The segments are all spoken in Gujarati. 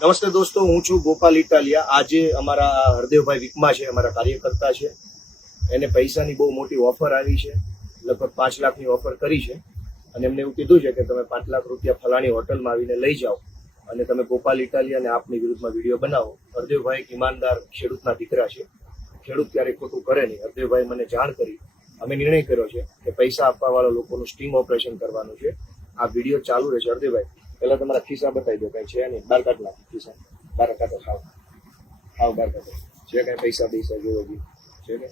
નમસ્તે દોસ્તો, હું છું ગોપાલ ઇટાલિયા. આજે અમારા હરદેવભાઈ વિકમા છે, અમારા કાર્યકર્તા છે. એને પૈસાની બહુ મોટી ઓફર આવી છે, લગભગ 5 લાખની ઓફર કરી છે. અને એમને એવું કીધું છે કે તમે 5 લાખ રૂપિયા ફલાણી હોટલમાં આવીને લઈ જાઓ અને તમે ગોપાલ ઇટાલિયાને આપની વિરુદ્ધમાં વિડીયો બનાવો. હરદેવભાઈ એક ઈમાનદાર ખેડૂતના દીકરા છે. ખેડૂત ક્યારેય ખોટું કરે નહીં. હરદેવભાઈ મને જાણ કરી, અમે નિર્ણય કર્યો છે કે પૈસા આપવાવાળા લોકોનું સ્ટિંગ ઓપરેશન કરવાનું છે. આ વિડીયો ચાલુ રહેશે. હરદેવભાઈ, પેલા તમારા ખિસ્સા બતાવી દો, કઈ છે નહીં, બહાર કાઢ નાખો ખિસ્સા, બહાર કાઢો, ખાવ બહાર કાઢો. છે કઈ પૈસા જોવો છે કે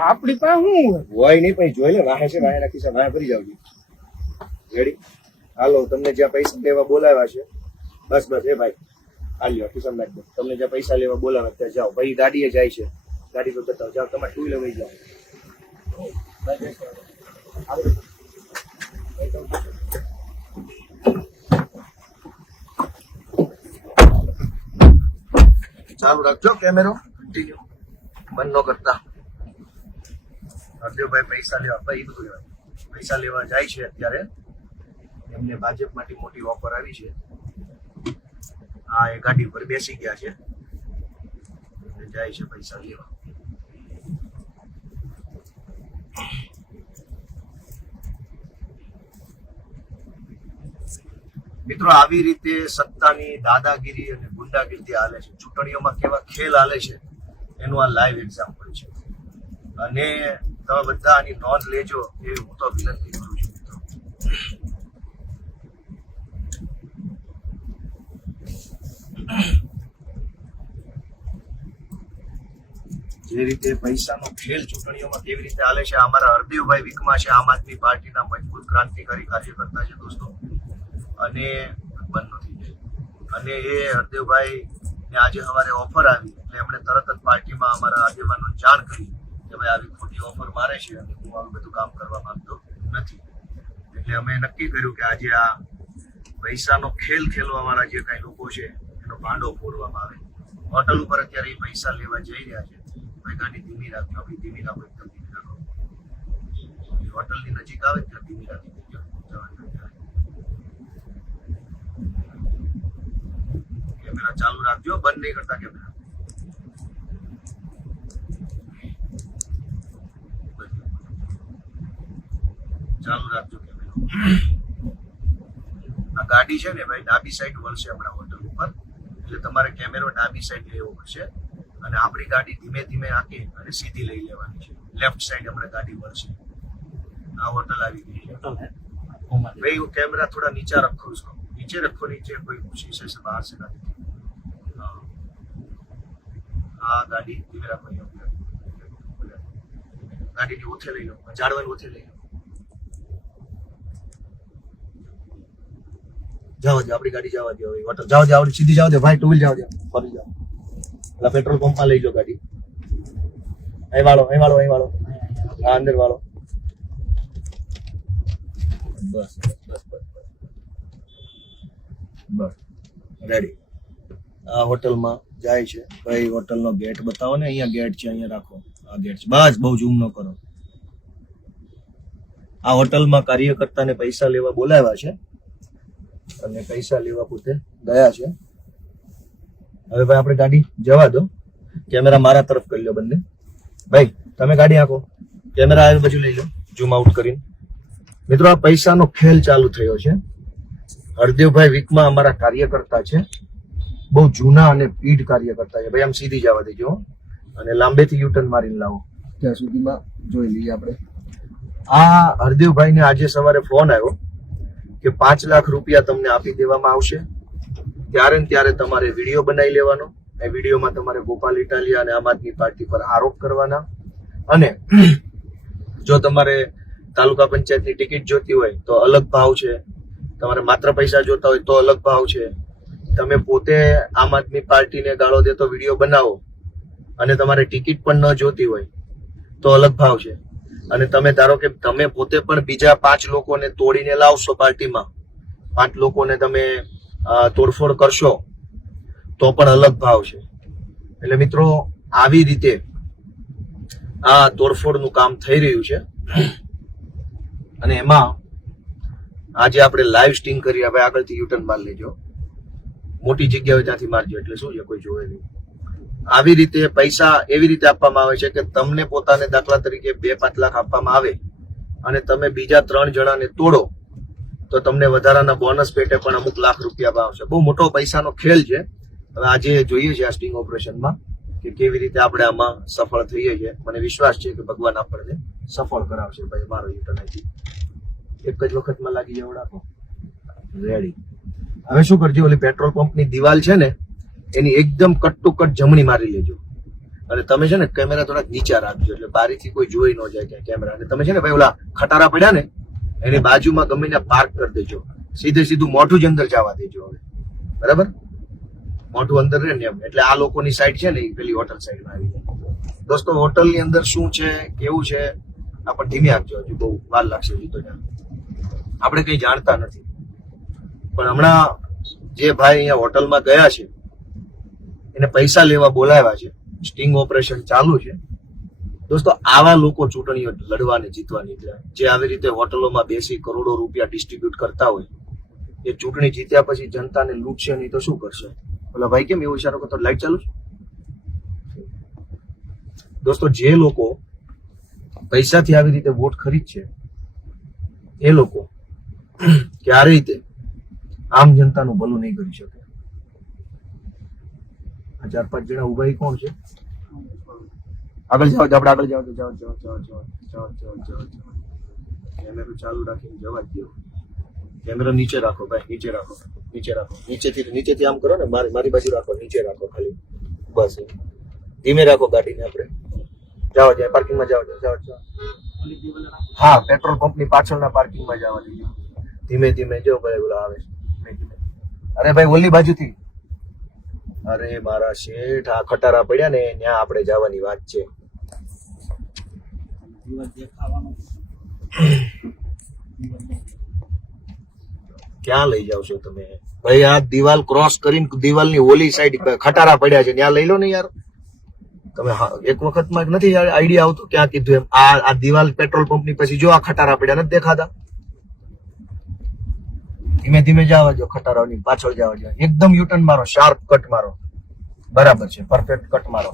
આપડી પાસે શું હોય નહીં, પછી જોઈ લે. વાહે છે, વાહેના ખિસ્સા વાહે ભરી જાવ. રેડી? હાલો, તમને જ્યાં પૈસા લેવા બોલાવ્યા છે, બસ એ ભાઈ હાલ્યો ખિસ્સા નાખ દો. તમને જ્યાં પૈસા લેવા બોલાવ્યા ત્યાં જાઓ. ભાઈ ગાડીએ જાય છે, ગાડી પર બતાવો, જાઓ. તમારે 2 વ્હીલર લઈ જાઓ. ચાલુ રાખજો કેમેરો, કન્ટિન્યુ, બંધ ન કરતા. હરદેવભાઈ પૈસા લેવા, ભાઈ બધું પૈસા લેવા જાય છે. અત્યારે એમને ભાજપમાંથી મોટી ઓફર આવી છે. આ એ ગાડી ઉપર બેસી ગયા છે, જાય છે પૈસા લેવા. મિત્રો, આવી રીતે સત્તાની દાદાગીરી અને ગુંડાગીરી હાલે છે. ચૂંટણીઓમાં કેવા ખેલ હાલે છે એનું આ લાઈવ એક્ઝામ્પલ છે. અને તમે બધા આની નોંધ લેજો એવી હું તો વિનંતી કરું છું. મિત્રો, જે રીતે પૈસાનો ખેલ ચૂંટણીઓમાં કેવી રીતે હાલે છે, અમારા હરદેવભાઈ વિકમા છે, આમ આદમી પાર્ટીના મજબૂત ક્રાંતિકારી કાર્યકર્તા છે દોસ્તો. અને બંધ નથી જાય. અને એ હરદેવભાઈ ને આજે સવારે ઓફર આવી એટલે એમણે તરત જ પાર્ટીમાં અમારા આગેવાનો જાણ કરી કે ભાઈ આવી ખોટી ઓફર મારે છે અને હું આવું બધું કામ કરવા માંગતો નથી. એટલે અમે નક્કી કર્યું કે આજે આ પૈસાનો ખેલ ખેલવા વાળા જે કઈ લોકો છે એનો ભાંડો ફોડવામાં આવે. હોટલ ઉપર અત્યારે એ પૈસા લેવા જઈ રહ્યા છે. ભાઈ ગાડી ધીમી રાખજો, આપણી ધીમી રાખો, એકદમ ધીમી રાખો. હોટલની નજીક આવે ત્યાં ધીમી રાખી દેજો. કેમેરા ચાલુ રાખજો, બંધ નહીં કરતા કેમેરા. ચાલુ રાખજો કેમેરા. આ ગાડી છે ને ભાઈ ડાબી સાઈડ વળશે હમણાં હોટલ ઉપર, એટલે તમારે કેમેરો ડાબી સાઈડ લેવો પડશે. અને આપણી ગાડી ધીમે ધીમે આંકી અને સીધી લઈ લેવાની છે. લેફ્ટ સાઈડ હમણાં ગાડી વળશે. આ હોટલ આવી ગઈ છે. ભાઈ હું કેમેરા થોડા નીચે રખું છું, નીચે રખો, નીચે કોઈ શીशे से बाहर से ना दिखे. આ ગાડી ધીમે રાખો. ગાડીની ઓથે લઈ લો, ઝાડવાની ઓથે લઈ લો. જાઓ દે, આપણી ગાડી જવા દે. હવે હોટલ જાવ દે, આવડી સીધી જાવ દે ભાઈ, 2 વ્હીલ જાવ દે, ફરી જાઓ. એટલે પેટ્રોલ પંપમાં લઈ લો ગાડી. અહીં વાળો, હા અંદર વાળો. બસ રેડી. આ હોટલમાં જાય છે ભાઈ. હોટલનો ગેટ બતાવો ને, અહીંયા ગેટ છે, અહીંયા રાખો. આ ગેટ છે, બસ બહુ ઝૂમ ન કરો. આ હોટલમાં કાર્યકર્તાને પૈસા લેવા બોલાવ્યા છે અને પૈસા લેવા પોતે ગયા છે. હવે ભાઈ આપણે ગાડી જવા દો. કેમેરા મારા તરફ કરી લો બંને. ભાઈ તમે ગાડી આંકો, કેમેરા આ બાજુ લઈ લો, ઝૂમ આઉટ કરીને. મિત્રો, આ પૈસાનો ખેલ ચાલુ થયો છે. હરદેવભાઈ વિકમા અમારા કાર્યકર્તા છે, બહુ જૂના અને પીઢ કાર્યકર્તા છે. ભાઈ આમ સીધી જવા દેજો અને લાંબેથી યુટર્ન મારીને લાવો. ત્યાં સુધીમાં જોઈ લઈએ આપણે. આ હરદેવભાઈને આજે સવારે ફોન આવ્યો કે 5 લાખ રૂપિયા તમને આપી દેવામાં આવશે. ત્યારે ને ત્યારે તમારે વિડીયો બનાવી લેવાનો. એ વિડીયોમાં તમારે ગોપાલ ઇટાલિયા અને આમ આદમી પાર્ટી પર આરોપ કરવાના. અને જો તમારે તાલુકા પંચાયતની ટિકિટ જોતી હોય તો અલગ ભાવ છે. તમારે માત્ર પૈસા જોતા હોય તો અલગ ભાવ છે. તમે પોતે આમ આદમી પાર્ટીને ગાળો દેતો વિડીયો બનાવો અને તમારે ટિકિટ પણ ન જોતી હોય તો અલગ ભાવ છે. અને તમે ધારો કે તમે પોતે પણ બીજા 5 લોકોને તોડીને લાવશો પાર્ટીમાં, 5 લોકોને તમે તોડફોડ કરશો તો પણ અલગ ભાવ છે. એટલે મિત્રો, આવી રીતે આ તોડફોડનું કામ થઈ રહ્યું છે. અને એમાં આજે આપણે લાઈવ સ્ટિંગ કરી. હવે આગળથી યુટર્ન માર લેજો. મોટી જગ્યા હોય ત્યાંથી મારજો, એટલે શું છે કોઈ જોવે નહીં. આવી રીતે પૈસા એવી રીતે આપવામાં આવે છે કે તમને પોતાને દાખલા તરીકે 2-5 લાખ આપવામાં આવે અને તમે બીજા 3 જણાને તોડો તો તમને વધારાના બોનસ પેટે પણ અમુક લાખ રૂપિયા આવશે. બહુ મોટો પૈસાનો ખેલ છે. હવે આજે જોઈએ છે આ સ્ટિંગ ઓપરેશનમાં કે કેવી રીતે આપણે આમાં સફળ થઈએ છીએ. મને વિશ્વાસ છે કે ભગવાન આપણને સફળ કરાવશે. ભાઈ મારો યુટર્ન અહીંથી એક જ વખતમાં લાગી જાવ રાખો, રેડી. હવે શું કરજો, ઓલી પેટ્રોલ પંપની દિવાલ છે ને એની એકદમ કટ ટુ કટ જમણી મારી લેજો અને તમે છે ને કેમેરા થોડાક નીચા રાખજો એટલે બારીથી કોઈ જોઈ ન જાય કે કેમેરા. અને તમે છે ને ભાઈ ઓલા ખટારા પડ્યા ને એની બાજુમાં ગમે ત્યાં પાર્ક કરી દેજો, સીધું મોઢું જ અંદર જવા દેજો. હવે બરાબર, મોઢું અંદર રહે ને એમ, એટલે આ લોકોની સાઈડ છે ને એ પેલી હોટલ સાઈડમાં આવી જાય. દોસ્તો હોટલની અંદર શું છે કેવું છે આપણે ધીમે આપજો, હજુ બહુ વાર લાગશે. હજુ તો આપણે કઈ જાણતા નથી. પણ હમણાં જે ભાઈ અહીંયા હોટલમાં ગયા છે એને પૈસા લેવા બોલાવ્યા છે, સ્ટિંગ ઓપરેશન ચાલુ છે. દોસ્તો આવા લોકો ચૂંટણીઓ લડવાને જીતવા નીકળ્યા, જે આવી રીતે હોટલોમાં બેસી કરોડો રૂપિયા ડિસ્ટ્રીબ્યુટ કરતા હોય. એ ચૂંટણી જીત્યા પછી જનતાને લૂંટશે નહીં તો શું કરશે? ઓલા ભાઈ કેમ એવો ઈશારો કરતો, લાઈટ ચાલુ છે? દોસ્તો જે લોકો પૈસાથી આવી રીતે વોટ ખરીદશે એ લોકો ક્યારે રીતે આમ જનતાનું ભલું નહીં કરી શકે. આ 4-5 જણા ઉભા એ કોણ છે? આગળ જાઓ, આપણે આગળ જાઓ. કેમેરો ચાલુ રાખીને જવા જ દો. કેમેરો નીચે રાખો ભાઈ, નીચે રાખો. નીચેથી આમ કરો ને, મારી બાજુ રાખો, નીચે રાખો ખાલી, બસ. ધીમે રાખો ગાડીને. આપણે જાઓ, પાર્કિંગમાં જાઓ. હા, પેટ્રોલ પંપની પાછળના પાર્કિંગમાં જવા દેજો. ધીમે જો ભાઈ ઓલા આવે છે. અરે ભાઈ ઓલી બાજુથી. અરે મારા શેઠ, આ ખટારા પડ્યા ને ત્યાં આપણે જવાની વાત છે. ક્યાં લઈ જાવ છો તમે ભાઈ? આ દિવાલ ક્રોસ કરીને દિવાલની ઓલી સાઈડ ખટારા પડ્યા છે, ત્યાં લઈ લો ને યાર. તમે એક વખતમાં નથી આઈડિયા આવતો ક્યાં કીધું એમ? આ દિવાલ પેટ્રોલ પંપની પછી જો આ ખટારા પડ્યા નથી દેખાતા? ધીમે જવા દો, ખટારાની પાછળ જવા દો. એકદમ યુટર્ન મારો, શાર્પ કટ મારો. બરાબર છે, પરફેક્ટ કટ મારો.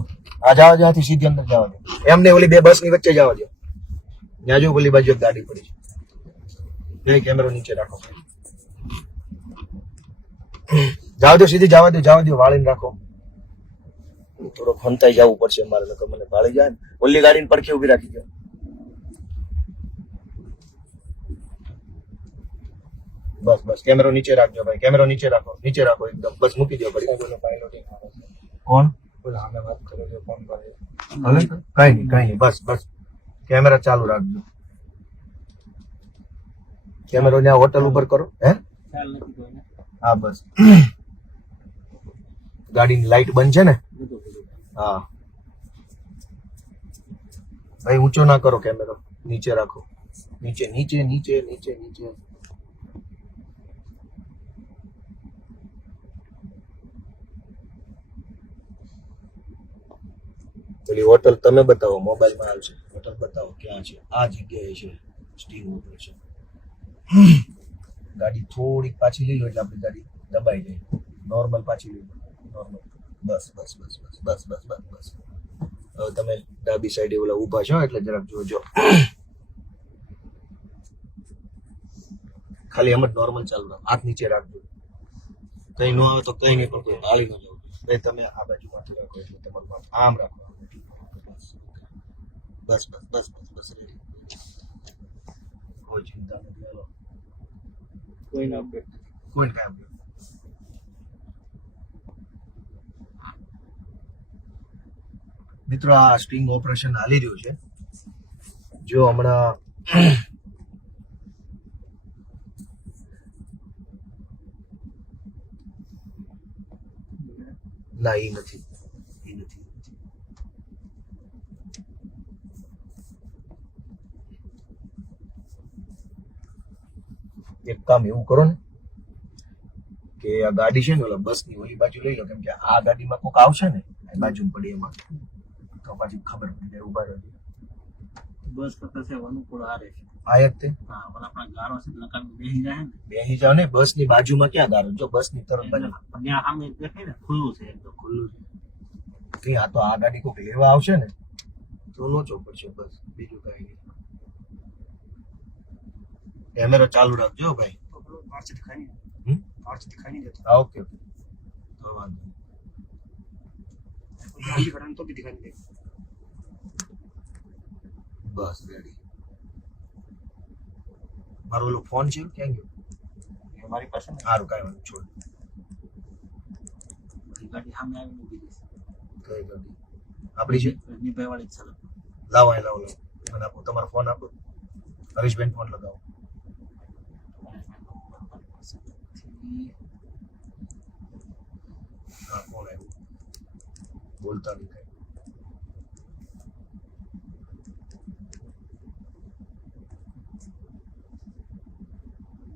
આ જવા જ્યાંથી સીધી અંદર જવા દો. એમને ઓલી 2 બસની વચ્ચે જવા દો. ત્યાં જો ઓલી બાજુ એક ગાડી પડી છે. કેમેરો નીચે રાખો. જવા દો, સીધી જવા દો. વાળીને રાખો. થોડો ખંતાઈ જવું પડશે મારે, નકર મને ભાળી જાય ને. ઓલી ગાડીને પડખે ઉભી રાખી દો. બસ કેમેરો નીચે રાખજો ભાઈ, કેમેરો નીચે રાખો એકદમ. બસ મૂકી દો પડી. કોણ? કઈ નહીં, બસ કેમેરા ચાલુ રાખજો. કેમેરો ત્યાં હોટલ ઉપર કરો. હે હા, બસ. ગાડીની લાઈટ બંધ છે ને? હા ભાઈ, ઊંચો ના કરો કેમેરો, નીચે રાખો. નીચે. પેલી હોટલ તમે બતાવો, મોબાઈલમાં આવશે. હોટલ બતાવો ક્યાં છે? આ જગ્યાએ છે સ્ટિંગ ઓપરેશન. ગાડી થોડીક પાછી લઈ લો એટલે આપણી ગાડી દબાઈ જાય. નોર્મલ પાછી લઈ લો, નોર્મલ. બસ. હવે તમે ડાબી સાઈડે ઓલા ઊભા છો એટલે જરાક જોજો. ખાલી એમ જ નોર્મલ ચાલુ રાખો. હાથ નીચે રાખજો. કઈ ન આવે તો કઈ નહીં, પણ કોઈ ઢાળી ન જવું. ભાઈ તમે આ બાજુ માથું રાખો એટલે તમારું માથું આમ રાખો. બસ રેડી. કોઈ ચિંતા નથી. હાલો, કોઈને અપડેટ, કોઈને કાંઈ અપડેટ. મિત્રો, આ સ્ટિંગ ઓપરેશન હાલી રહ્યું છે. જો હમણાં ના, એ નથી. એક કામ એવું કરો ને કે આ ગાડી છે ને ઓલા બસની ઓલી બાજુ લઈ લો, કેમ કે આ ગાડીમાં કોક આવશે ને બાજુ પડી એમાં તો પછી ખબર પડી જાય. ઉભા રહેજો. બસ કરતા છે અનુકૂળ આ રહે છે. આયા જ તે હા ઓલા આપણા ગારો છે લકામ બેહી જાય ને બેસી જાવ ને બસ ની બાજુમાં ક્યાં ગારો જો બસ ની તરફ બાજુ ત્યાં સામે દેખાય ને ખુલ્લું છે એકદમ ખુલ્લું છે આ તો આ ગાડી કોઈક લેવા આવશે ને તો લોચો પડશે બસ બીજું કઈ નહીં કેમેરો ચાલુ રાખજો ભાઈ પાછળ ખાઈ હમ? પાછળ ખાઈ નહીં હા ઓકે ઓકે તો વાંધો નહીં. ગાડી ખડાને તો બી દિખાઈ નહીં બસ રેડી મારો ઓલો ફોન છે ક્યાં ગયો દે મારી પાસે ને સારું કાંઈ વાંધો છોડ બધી ગાડી સામે આવીને ઊભી રહેશે કઈ ગાડી આપણી છે રજનીભાઈ વાળી જ છે લાવો અહીં લાવો લાવો મને આપો તમારો ફોન આપો હરીશબેન ફોન લગાવો હા ફોન આવ્યો બોલતા નહીં કઈ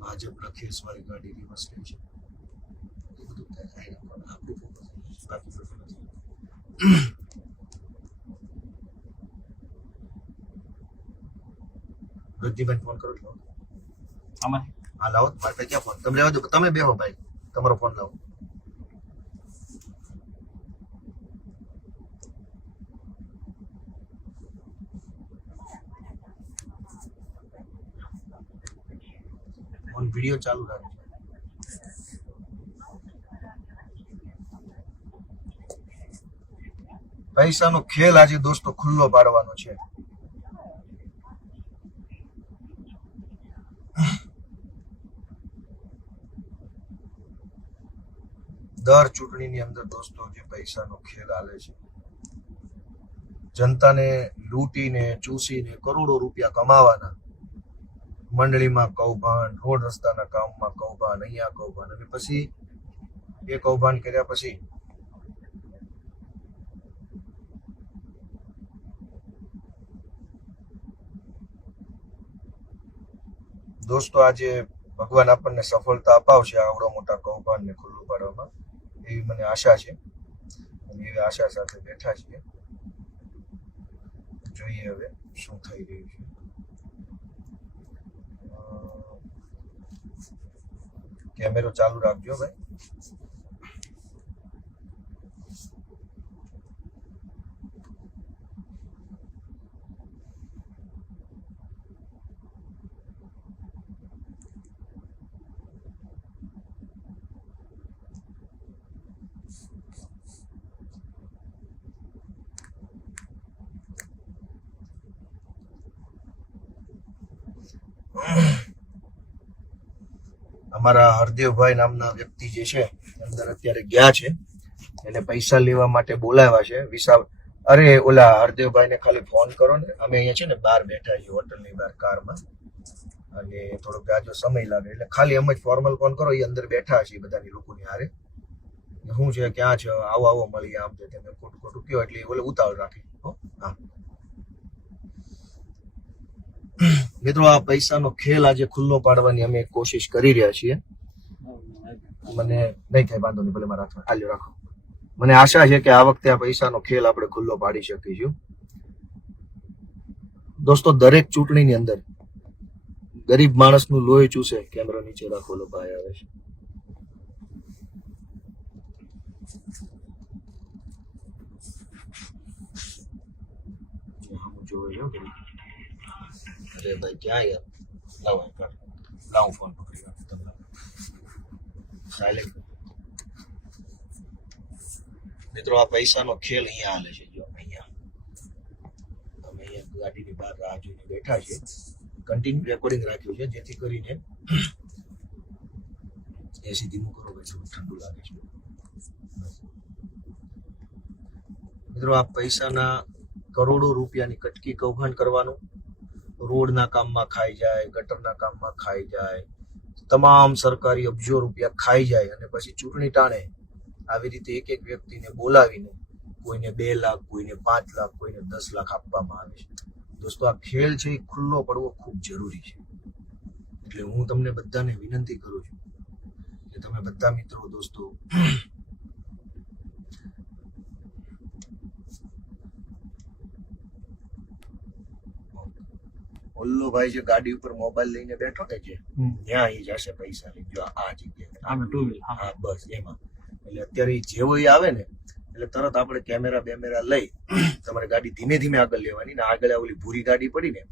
ભાજપ રખેશ વાળી ગાડી રિવર્સ લે છે એ બધું થાય આપણું ફોકસ બાકી બધું નથી વૃદ્ધિબેન ફોન કરો છો આમાં હા લાવો મારે પાસે ક્યાં ફોન તમે લેવા દો તમે બેહો ભાઈ તમારો ફોન લાવો ફોન વિડીયો ચાલુ રાખજો પૈસાનો ખેલ આજે દોસ્તો ખુલ્લો પાડવાનો છે દર ચૂંટણીની અંદર દોસ્તો જે પૈસાનો ખેલ હાલે છે જનતાને લૂંટીને ચૂસીને કરોડો રૂપિયા કમાવાના મંડળીમાં કૌભાંડ રોડ રસ્તાના કામમાં કૌભાંડ અહીંયા કૌભાંડ અને પછી એ કૌભાંડ કર્યા પછી દોસ્તો આજે ભગવાન આપણને સફળતા અપાવશે આવડો મોટા કૌભાંડને ખુલ્લું પાડવામાં એવી મને આશા છે અને એવી આશા સાથે બેઠા છીએ જોઈએ હવે શું થઈ રહ્યું છે કેમેરો ચાલુ રાખજો ભાઈ અમારા હરદેવભાઈ નામના વ્યક્તિ જે છે અંદર અત્યારે ગયા છે એને પૈસા લેવા માટે બોલાવ્યા છે વિશાલ અરે ઓલા હરદેવભાઈ ને ખાલી ફોન કરો ને અમે અહીંયા છે ને બહાર બેઠા છીએ હોટલની બહાર કારમાં અને થોડોક જાજો સમય લાગે એટલે ખાલી એમ જ ફોર્મલ ફોન કરો એ અંદર બેઠા છીએ બધાની લોકોની હારે શું છે ક્યાં છે આવો આવો મળીએ આમ છે તમે ખોટું ખોટું કયો એટલે ઓલે ઉતાવળ રાખી હા મિત્રો આ પૈસાનો ખેલ આજે ખુલ્લો પાડવાની અમે કોશિશ કરી રહ્યા છીએ મને નહીં થાય વાંધો નહીં ભલે મારા હાથમાં હાલ્યો રાખો મને આશા છે કે આ વખતે આ પૈસાનો ખેલ આપણે ખુલ્લો પાડી શકીશું દોસ્તો દરેક ચૂંટણીની અંદર ગરીબ માણસનું લોહી ચૂસે કેમેરો નીચે રાખો લો ભાઈ આવે છે અરે ભાઈ ક્યાં યાર લાવો ફોન પકડી રાખો તમને સાયલેન્ટ મિત્રો આ પૈસાનો ખેલ અહીંયા હાલે છે જો અહીંયા અમે અહીંયા ગાડીની બહાર રાહ જોઈને બેઠા છીએ કન્ટિન્યુ રેકોર્ડિંગ રાખ્યું છે જેથી કરીને એસી ધીમું કરો કે થોડું ઠંડુ લાગે છે મિત્રો આ પૈસાના કરોડો રૂપિયાની કટકી કૌભાંડ કરવાનું રોડના કામમાં ખાઈ જાય ગટરના કામમાં ખાઈ જાય તમામ સરકારી અબજો રૂપિયા ખાઈ જાય અને પછી ચૂંટણી ટાણે આવી રીતે એક એક વ્યક્તિને બોલાવીને કોઈને 2 લાખ કોઈને 5 લાખ કોઈને 10 લાખ આપવામાં આવે છે દોસ્તો આ ખેલ છે એ ખુલ્લો પડવો ખૂબ જરૂરી છે એટલે હું તમને બધાને વિનંતી કરું છું કે તમે બધા મિત્રો દોસ્તો ઓલ્લો ભાઈ જે ગાડી ઉપર મોબાઈલ લઈને બેઠો ને જે ત્યાં ઈ જશે પૈસા લઈ જો આ જગ્યાએ આમે ટુ વ્હીલ હા બસ એમાં એટલે અત્યારે ઈ જેવો ઈ આવે ને એટલે તરત આપણે કેમેરા બેમેરા લઈ તમારે ગાડી ધીમે ધીમે આગળ લેવાની ને આગળ આ ઓલી ભૂરી ગાડી પડી ને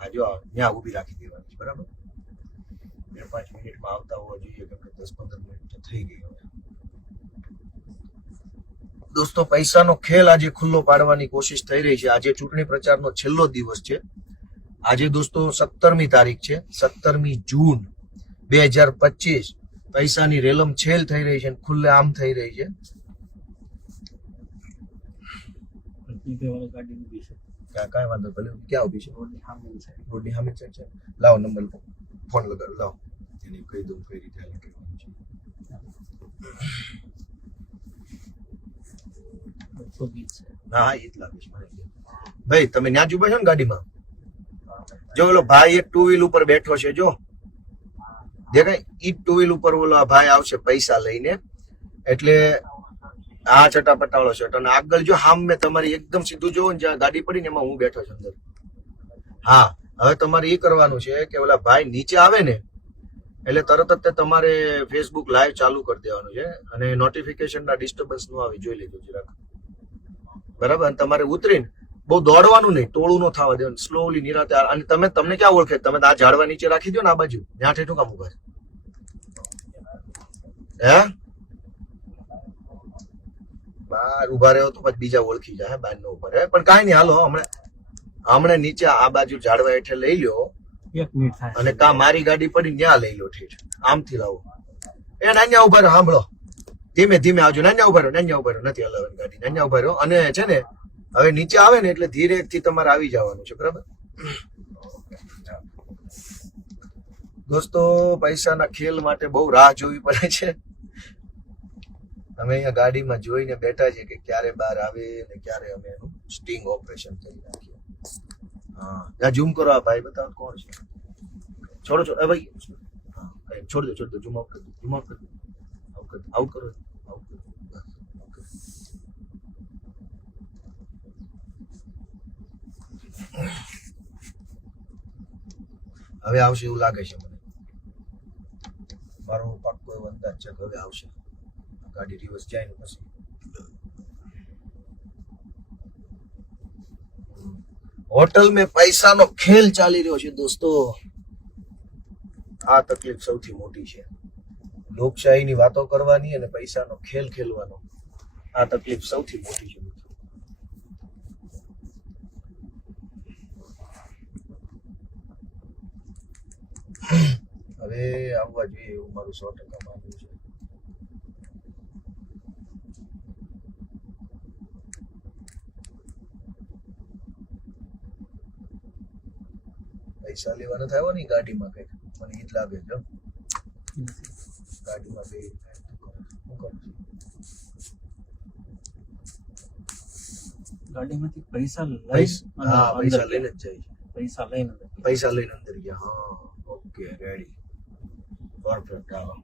આ જો ત્યાં ઊભી રાખી દેવાની છે બરાબર 2-5 મિનિટમાં આવતા હોવા જોઈએ કેમ કે 10-15 મિનિટ તો થઈ ગઈ હવે દોસ્તો પૈસાનો ખેલ આજે ખુલ્લો પાડવાની કોશિશ થઈ રહી છે આજે ચૂંટણી પ્રચારનો છેલ્લો દિવસ છે આજે દોસ્તો 17મી તારીખ છે 17મી જૂન 2025 પૈસાની રેલમ છેલ થઈ રહી છે અને ખુલ્લે આમ થઈ રહી છે ગાડી ઊભી છે કાંઈ વાંધો ભલે ક્યાં ઉભી છે રોડની સામેની સાઈડ રોડની સામે છે લાવો નંબર ફોન લગાડ લાવો એને કહી દઉં કઈ રીતે હાલ કરવાનું છે હા એ જ લાગે છે મને ભાઈ તમે ત્યાં જ ઉભા છો ને ગાડીમાં જો ઓલો ભાઈ એક ટુ વ્હીલ ઉપર બેઠો છે જો દેખાય ઈ ટુ વ્હીલ ઉપર ઓલો ભાઈ આવશે પૈસા લઈને એટલે આ ચટાપટાવાળો શર્ટ અને આગળ જો હામ મેં તમારી એકદમ સીધું જોવો ને જ્યાં ગાડી પડી ને એમાં હું બેઠો છું અંદર હા હવે તમારે એ કરવાનું છે કે ઓલા ભાઈ નીચે આવે ને એટલે તરત જ તમારે ફેસબુક લાઈવ ચાલુ કરી દેવાનું છે અને નોટિફિકેશન ના ડિસ્ટર્બન્સ નું આવી જોઈ લેજો જરાક બરાબર અને તમારે ઉતરીને બહુ દોડવાનું નહીં ટોળું ન થવા દેવાનું સ્લોલી નિરાતે અને તમને ક્યાં ઓળખે તમે આ ઝાડવા નીચે રાખી દો ને આ બાજુ ત્યાં ઠેઠું કામ ઉભા હે બહાર ઉભા રહ્યો તો પછી બીજા ઓળખી જાય બહાર ન ઉભા રહે પણ કાંઈ નહીં હાલો હમણાં નીચે આ બાજુ ઝાડવા હેઠે લઈ લ્યો 1 મિનિટ થાય અને કા મારી ગાડી પડી ત્યાં લઈ લો ઠીક આમથી લાવો એ નાન્યા ઉભા રહ્યો સાંભળો ધીમે ધીમે આવજો નાન્યા ઉભા રહ્યો નથી હલાવવાની ગાડી નાન્યા ઉભા રહ્યો અને છે ને હવે નીચે આવે ને એટલે ધીરેથી તમારે આવી જવાનું છે બરાબર દોસ્તો પૈસાના ખેલ માટે બહુ રાહ જોવી પડે છે અમે અહીંયા ગાડીમાં જોઈને બેઠા છીએ કે ક્યારે બહાર આવે ને ક્યારે અમે એનું સ્ટિંગ ઓપરેશન કરી નાખીએ હા ત્યાં ઝૂમ કરો આ ભાઈ બતાવો કોણ છે છોડો ભાઈ હા છોડ દો ઝૂમ આઉટ કરી દો આઉટ કરો હવે આવશે એવું લાગે છે મને મારો પાક્કો એવો અંદાજ છે કે હવે આવશે ગાડી રિવર્સ જાય ને પછી હોટલ में પૈસાનો ખેલ ચાલી રહ્યો છે દોસ્તો આ તકલીફ સૌથી મોટી છે લોકશાહીની વાતો કરવાની અને પૈસાનો ખેલ ખેલવાનો આ તકલીફ સૌથી મોટી છે હવે આવવા જોઈએ એવું મારું 100% માનવું છે પૈસા લેવાના થાય ને ગાડીમાં કઈક મને ઈ જ લાગે છે ગાડીમાં બે ગાડીમાંથી પૈસા હા પૈસા લઈને જ જાય પૈસા લઈને અંદર ગયા હા ઓકે રેડી પરફેક્ટ હા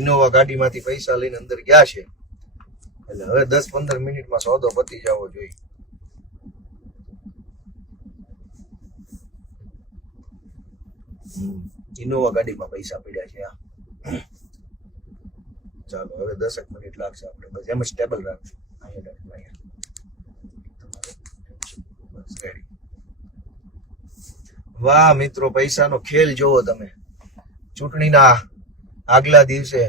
ઇનોવા ગાડીમાંથી પૈસા લઈને અંદર ગયા છે એટલે હવે 10-15 મિનિટમાં સોદો પતી જવો જોઈએ ઇનોવા ગાડીમાં પૈસા પડ્યા છે ચાલો હવે 10 મિનિટ લાગશે આપણે બસ એમ જ સ્ટેબલ રાખશું વાહ મિત્રો પૈસાનો ખેલ જોવો તમે ચૂંટણીના આગલા દિવસે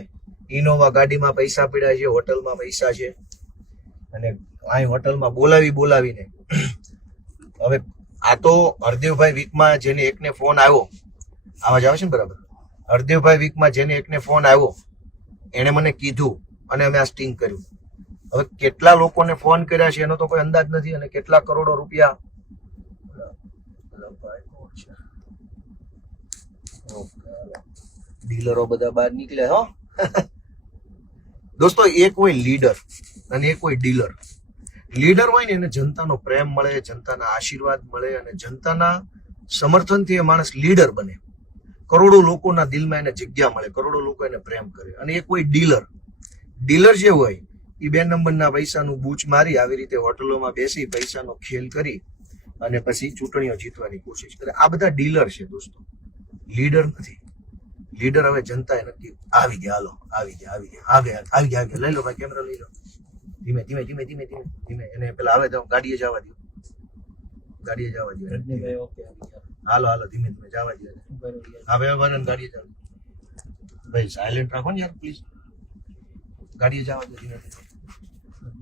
ઇનોવા ગાડીમાં પૈસા પડ્યા છે હોટલમાં પૈસા છે અને અહીં હોટલમાં બોલાવીને હવે આ તો હરદેવભાઈ વીકમાં જેને એકને ફોન આવ્યો આવાજ આવે છે ને બરાબર હરદેવભાઈ વીકમાં જેને એકને ફોન આવ્યો એને મને કીધું અને અમે આ સ્ટિંગ કર્યું હવે કેટલા લોકોને ફોન કર્યા છે એનો તો કોઈ અંદાજ નથી અને કેટલા કરોડો રૂપિયા ડીલરો બધા બહાર નીકળ્યા હો દોસ્તો એક હોય લીડર અને એક હોય ડીલર લીડર હોય ને એને જનતાનો પ્રેમ મળે જનતાના આશીર્વાદ મળે અને જનતાના સમર્થનથી એ માણસ લીડર બને કરોડો લોકોના દિલમાં એને જગ્યા મળે કરોડો લોકો એને પ્રેમ કરે અને એક હોય ડીલર જે હોય એ 2 નંબરના પૈસાનું બૂચ મારી આવી રીતે હોટલોમાં બેસી પૈસાનો ખેલ કરી અને પછી ચૂંટણીઓ જીતવાની કોશિશ કરે. આ બધા ડીલર છે દોસ્તો, લીડર નથી. લીડર હવે જનતાએ નક્કી આવી ગયા, હાલો આવી ગયા લઈ લો ભાઈ, કેમેરો લઈ લો. ધીમે એને પેલા આવે તો ગાડીએ જવા દો. રજનીભાઈ ઓકે આવી ગયા. હાલો ધીમે જવા દો. હવે ગાડીએ જવા દો ભાઈ, સાયલેન્ટ રાખો ને યાર પ્લીઝ. ગાડીએ જવા દો ધીમે.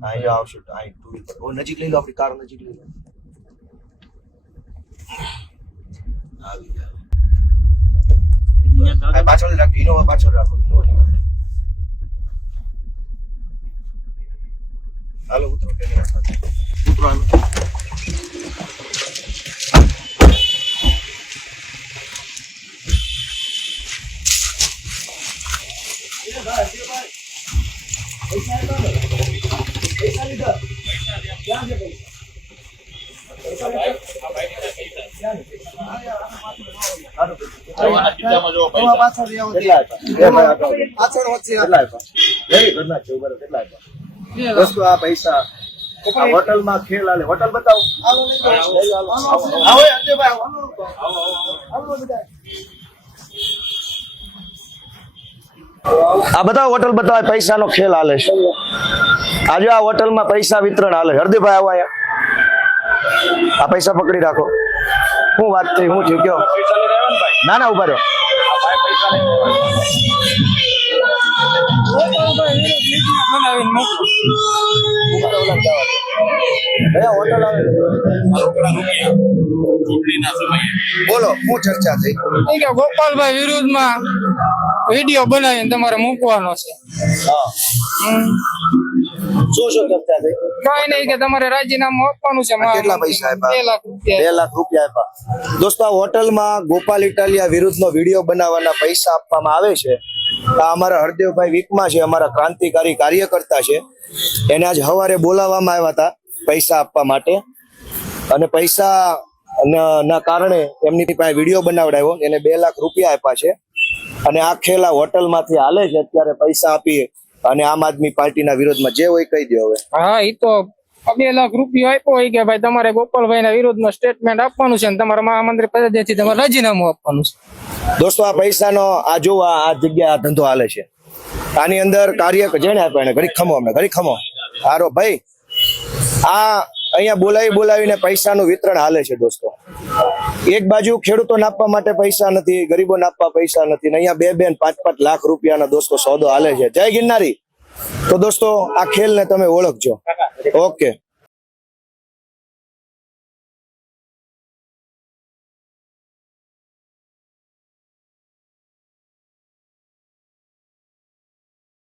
અહીં આવશે અહીં ટુ વ્હીલર. ઓ નજીક લઈ લો, આપણી કાર નજીક લઈ લો. આવી ગયા. આ પાછળ રાખો, ઇનોવા પાછળ રાખો. હાલો ઉતરો, ઉતરો હાલો. દોસ્તો આ પૈસા હોટલમાં ખેલ હાલે. હોટલ બતાવો. આ બતાવો, હોટલ બતાવો. પૈસા નો ખેલ હાલે છે આજે. આ હોટલમાં પૈસા વિતરણ હાલે. હરદીભાઈ આવો અહીંયા. આ પૈસા પકડી રાખો. શું વાત થઈ, શું થયું કયો? ના ઉભા રહ્યો. બોલો શું ચર્ચા થઈ? ગોપાલભાઈ વિરુદ્ધમાં વિડીયો બનાવીને તમારે મૂકવાનો છે. શું ચર્ચા થઈ? કઈ નહીં, કે તમારે રાજીનામું આપવાનું છે. કેટલા પૈસા આપ્યા? 2 લાખ રૂપિયા. 2 લાખ રૂપિયા આપ્યા. દોસ્તો આ હોટલમાં ગોપાલ ઇટાલિયા વિરુદ્ધનો વિડીયો બનાવવાના પૈસા આપવામાં આવે છે. આ અમારા હરદેવભાઈ વીકમાં છે, અમારા ક્રાંતિકારી કાર્યકર્તા છે. એને આજ સવારે બોલાવવામાં આવ્યા હતા પૈસા આપવા માટે, અને પૈસા ના કારણે એમની પાસે વિડીયો બનાવડાવ્યો. એને 2 લાખ રૂપિયા આપ્યા છે, અને આ ખેલા હોટલમાંથી હાલે છે અત્યારે. પૈસા આપી અને આમ આદમી પાર્ટીના વિરોધમાં જે હોય કહી દો હવે. હા, એ તો 2 લાખ રૂપિયા આપ્યો હોય કે ભાઈ તમારે ગોપાલભાઈ ના વિરોધમાં સ્ટેટમેન્ટ આપવાનું છે, અને તમારા મહામંત્રી પદેથી તમારે રાજીનામું આપવાનું છે. દોસ્તો આ પૈસાનો આ જો આ જગ્યા આ ધંધો હાલે છે. આની અંદર કાર્ય જેને આપ્યા એને ઘડી ખમો હારો ભાઈ. આ અહીંયા બોલાવીને પૈસાનું વિતરણ હાલે છે દોસ્તો. એક બાજુ ખેડૂતોને આપવા માટે પૈસા નથી, ગરીબોને આપવા પૈસા નથી, ને અહીંયા 2-2 ને 5-5 લાખ રૂપિયાના દોસ્તો સોદો હાલે છે. જય ગિરનારી. તો દોસ્તો આ ખેલને તમે ઓળખજો. ઓકે.